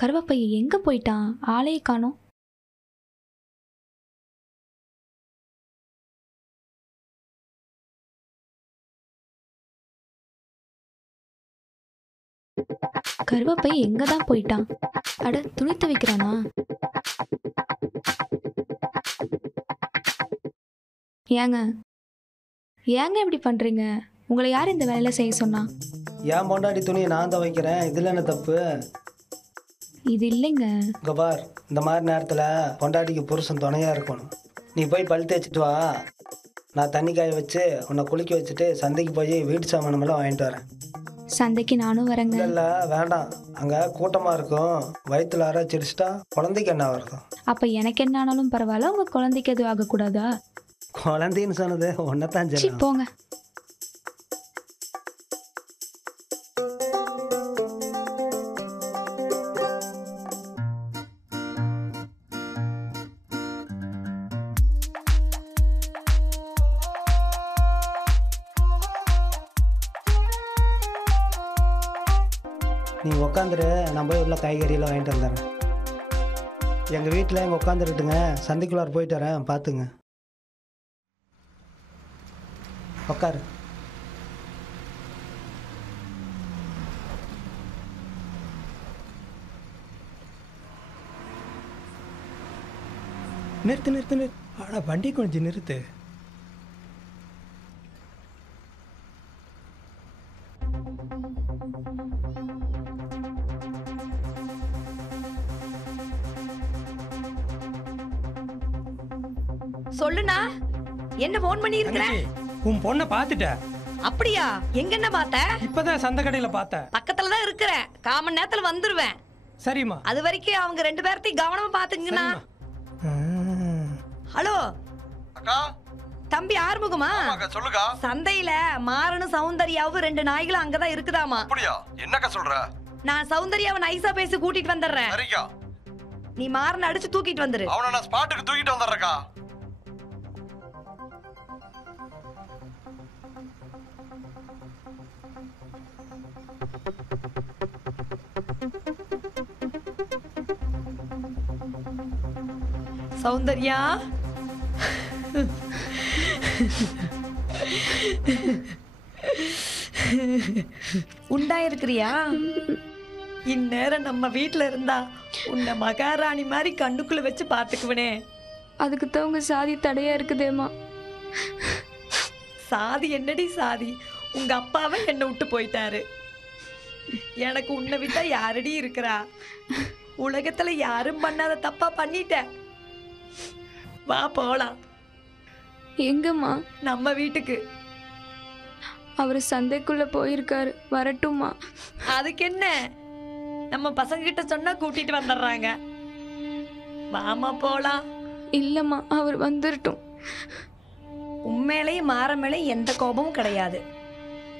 கருவாப்பைய எங்க போயிட்டான்? ஆளையே காணோம். கருவாப்பை எங்க தான் போயிட்டான்? அட, துணி துவைக்கிறானா? ஏங்க ஏங்க இப்படி பண்றீங்க? உங்களை யார் இந்த வேலையில செய்ய சொன்னா? ஏன் பொண்டாட்டி துணியை நான் தான் வைக்கிறேன், இதுல என்ன தப்பு? இது இல்லைங்க. இங்க பார், இந்த மாதிரி நேரத்துல பொண்டாட்டிக்கு புருஷன் துணையா இருக்கணும். நீ போய் பல் தேய்ச்சிட்டு வா, நான் தண்ணி காய வச்சு உன்னை குளிக்க வச்சுட்டு சந்தைக்கு போய் வீட்டு சாமானமெல்லாம் வாங்கிட்டு வரேன். சந்தைக்கு நானும் வரேங்க. இல்லை வேண்டாம், அங்கே கூட்டமாக இருக்கும், வயிற்றுல யாராச்சும் அடிச்சிட்டா குழந்தைக்கு என்ன வருது? அப்போ எனக்கு என்ன ஆனாலும் பரவாயில்ல, உங்கள் குழந்தைக்கு எதுவும் ஆகக்கூடாதா? குழந்தைன்னு சொன்னது ஒன்னதான் சரி போங்க. நீ உட்காந்துரு, நான் போய் உள்ள காய்கறியெல்லாம் வாங்கிட்டு வந்துடுறேன். எங்கள் வீட்டில் இங்கே உட்காந்துருட்டுங்க, சந்தைக்குள்ளார போயிட்டு வரேன், பார்த்துங்க. உட்காரு. நிறுத்து நிறுத்து நிறுத்து. ஆடா வண்டி கொஞ்சம் நிறுத்து. சொல்லுண்ணா, என்ன போன் பண்ணி இருக்கற? உன் பொண்ணை பாத்துட்ட? அப்படியா? எங்க என்ன பார்த்த? இப்பதான் சந்தை கடையில பார்த்தேன். பக்கத்துல தான் இருக்கிறேன், 1/4 மணி நேரத்துல வந்துருவேன். சரிம்மா. அது வரைக்கும் அவங்க 2 பேர்த்தையும் கவனமா பாத்துங்கண்ணா. ஹலோ அக்கா, தம்பி ஆறுமுகமா? சொல்லுக்கா. சந்தையில மாறனும் சௌந்தர்யாவும் 2 நாய்களும் அங்கதான் இருக்குதாமா. அப்படியா? என்னக்கா சொல்ற? நான் சௌந்தர்யாவை நைஸா பேசி கூட்டிட்டு வந்துடுறேன். சரிக்கா. நீ மாறனை அடிச்சு தூக்கிட்டு வந்துரு. அவனை நான் ஸ்பாட்டுக்கு தூக்கிட்டு வந்துடுறேக்கா. சௌந்தர்யா, உண்டாயிருக்கிறியா? இந்நேரம் நம்ம வீட்டுல இருந்தா உன்னை மகாராணி மாதிரி கண்ணுக்குள்ள வச்சு பாத்துக்குவனே. அதுக்கு தான் உங்க சாதி தடையா இருக்குதேம்மா. சாதி என்னடி சாதி? உங்க அப்பாவை என்னை விட்டு போயிட்டாரு. எனக்கு உன்னை விட்டா யாரடி இருக்கிறா? உலகத்துல யாரும் பண்ணாத தப்பா பண்ணிட்ட. வா போலாம். எங்கம்மா? நம்ம வீட்டுக்கு. அவர் சந்தைக்குள்ள போயிருக்காரு, வரட்டுமா? அதுக்கு என்ன, நம்ம பசங்க கிட்ட சொன்னா கூட்டிட்டு வந்துடுறாங்க. வாமா போலாம். இல்லம்மா, அவர் வந்துடட்டும். உண்மையிலேயும் மாற மேலே எந்த கோபமும் கிடையாது.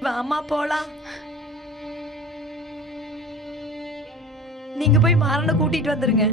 வாமா போலாம். நீங்க போய் மாறனை கூட்டிட்டு வந்துருங்க.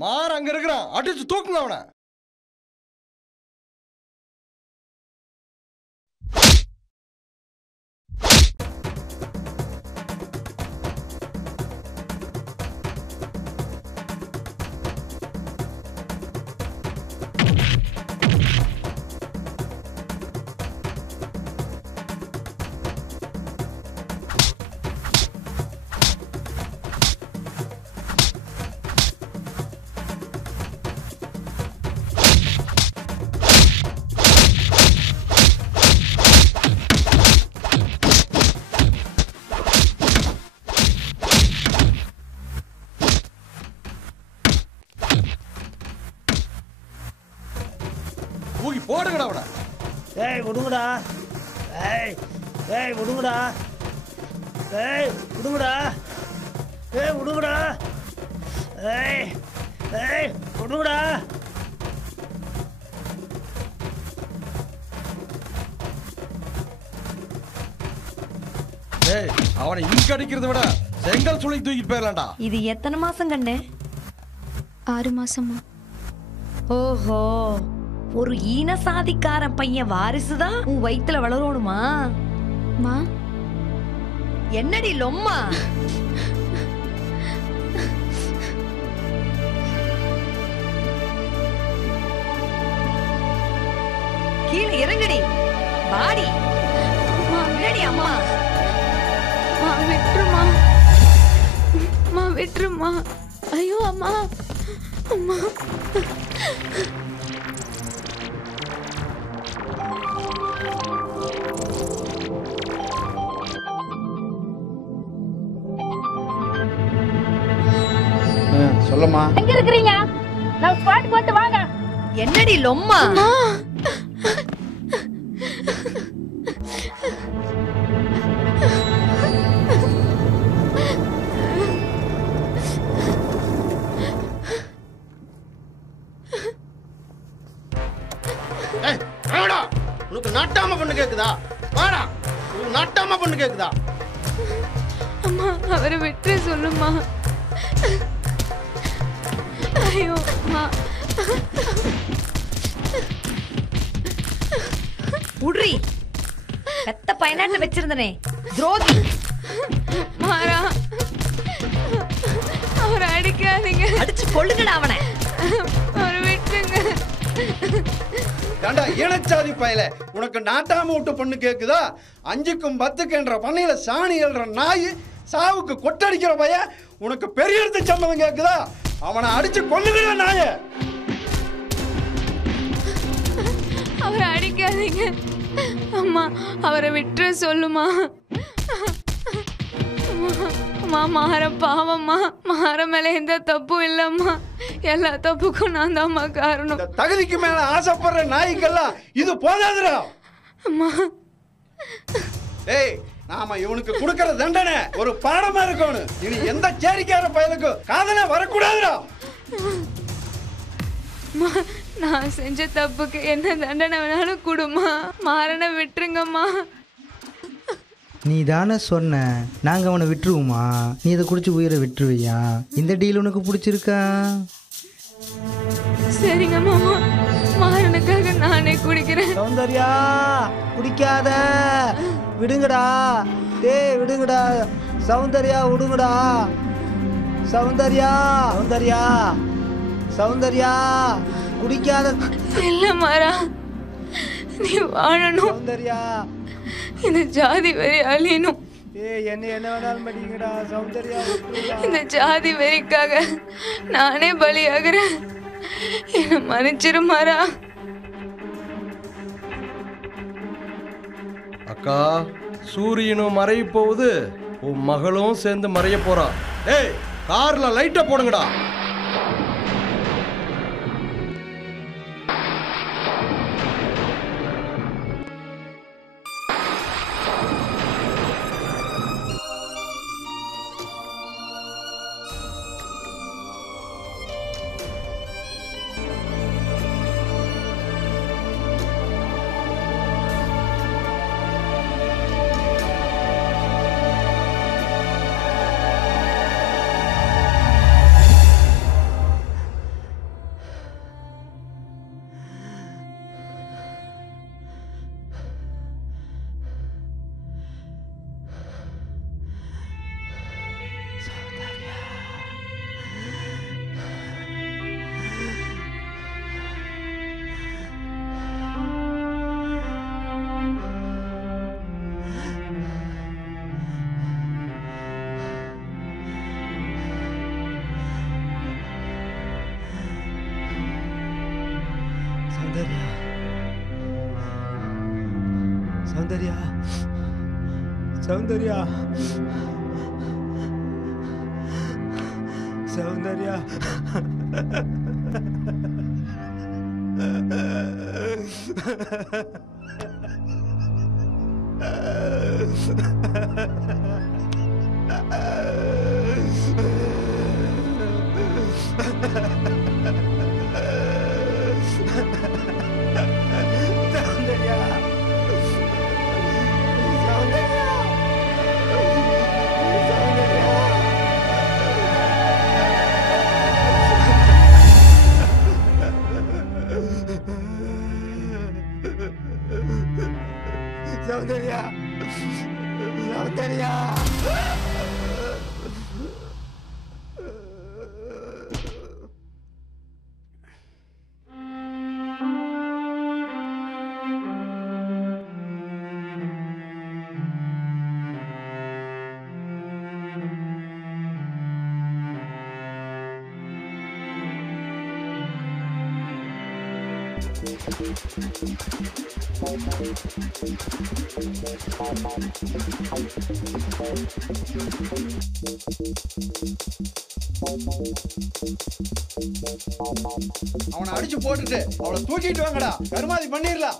மாற அங்க இருக்கிறான், அடிச்சு தூக்குங்க அவனை. தூக்கி போடுங்கடா அவனை. ஏய் விடுங்கடா, ஏய் ஏய் விடுங்கடா. ஏய் விடுங்கடா, ஏய் விடுங்கடா, ஏய் ஏய் விடுங்கடா. ஏய் அவனை இங்க அடிக்கிறத விட செங்கல் சுளி தூக்கிட்டு போயிடலாம்டா. இது எத்தனை மாசம் கண்ணு? 6 மாசமா. ஓஹோ, ஒரு ஈன சாதிக்காரன் பையன் வாரிசுதான் உன் வயித்துல வளரணுமா? மா என்னடி லொம்மா? கீழே இறங்கடி, பாடி. என்னடி அம்மா? மா விட்டுருமா, மா விட்டுருமா. ஐயோ அம்மா, அம்மா. சொல்லம்மா. எங்க இருக்கீங்க? நான் ஸ்பாட்டுக்கு வந்து வாங்க. என்னடி லொம்மா? உனக்கு நாட்டாம பொண்ணு கேக்குதா? வாடா, உனக்கு நாட்டாம பொண்ணு கேக்குதா? அம்மா அவரை விட்டு சொல்லுமா. ஐயோ அம்மா. உட்ரி, பெத்த பயனாட்ட வச்சிருந்தனே துரோகி. மாறா, அவரை அடிக்காதீங்க. அடிச்சு கொள்ளுங்கடா அவனை. அவரை விட்டுங்க. ஏண்டா ஈனச்சாதி பயல, உனக்கு நாட்டாம விட்டு பொண்ணு கேக்குதா? 5க்கும் 10க்குன்ற பண்ணையில சாணி எழுற நாய், சாவுக்கு கொட்டடிக்கிற பையன் உனக்கு பெரிய இடத்து சம்மதம் கேக்குதா? அவனை அடிச்சு கொல்லுகிற நாய. அவரை அடிக்காதீங்க அம்மா. அவரை விட்டு சொல்லுமா. அம்மா மாற பாவம்மா. மாற மேல எந்த தப்பும் இல்லம்மா. எல்லா தப்புக்கும் நான் தான்மா காரணம். இந்த தகுதிக்கு மேல ஆசைப்படுற நாய்க்கெல்லாம் இது போதாதுடா. அம்மா ஏய், நாம இவனுக்கு கொடுக்கிற தண்டனை ஒரு பாடமா இருக்கணும். இனி எந்த சேரிக்கார பயலுக்கும் காதலே வரக்கூடாதுடா. அம்மா, நான் செஞ்ச தப்புக்கு என்ன தண்டனை வேணாலும் கொடுமா. மாறனை விட்டுருங்கம்மா. நீ தானே சொன்ன நாங்கள் அவனை விட்டுருவோமா? நீ இதை குடிச்சு உயிரை விட்டுருவியா? இந்த டீல் உனக்கு பிடிச்சிருக்கா? சரிங்க மாமா, மாறனுக்காக நானே குடிக்கிறேன். சௌந்தர்யா குடிக்காத, விடுங்கடா. டேய் விடுங்கடா. சௌந்தர்யா விடுங்கடா. சௌந்தர்யா, சௌந்தர்யா, சௌந்தர்யா குடிக்காத. இல்ல மாறா, நீ வாழணும். சௌந்தர்யா, இந்த ஜாதி வெறி அழியணும். ஏய் என்ன வேணாலும் படிங்கடா. சௌந்தர்யா இந்த ஜாதி வெறிக்காக நானே பலியாகிறேன். என்ன மன்னிச்சிரு மாறா. அக்கா, சூரியனும் மறைய போகுது, உன் மகளும் சேர்ந்து மறைய போறா. ஏய், கார்ல லைட்ட போடுங்கடா. சௌந்தர்யா, சௌந்தர்யா, சௌந்தர்யா, சௌந்தர்யா. போயிட்டறியா? அவனை அடிச்சு போட்டுட்டு அவளை தூக்கிட்டு வாங்கடா, கருமாதி பண்ணிடலாம்.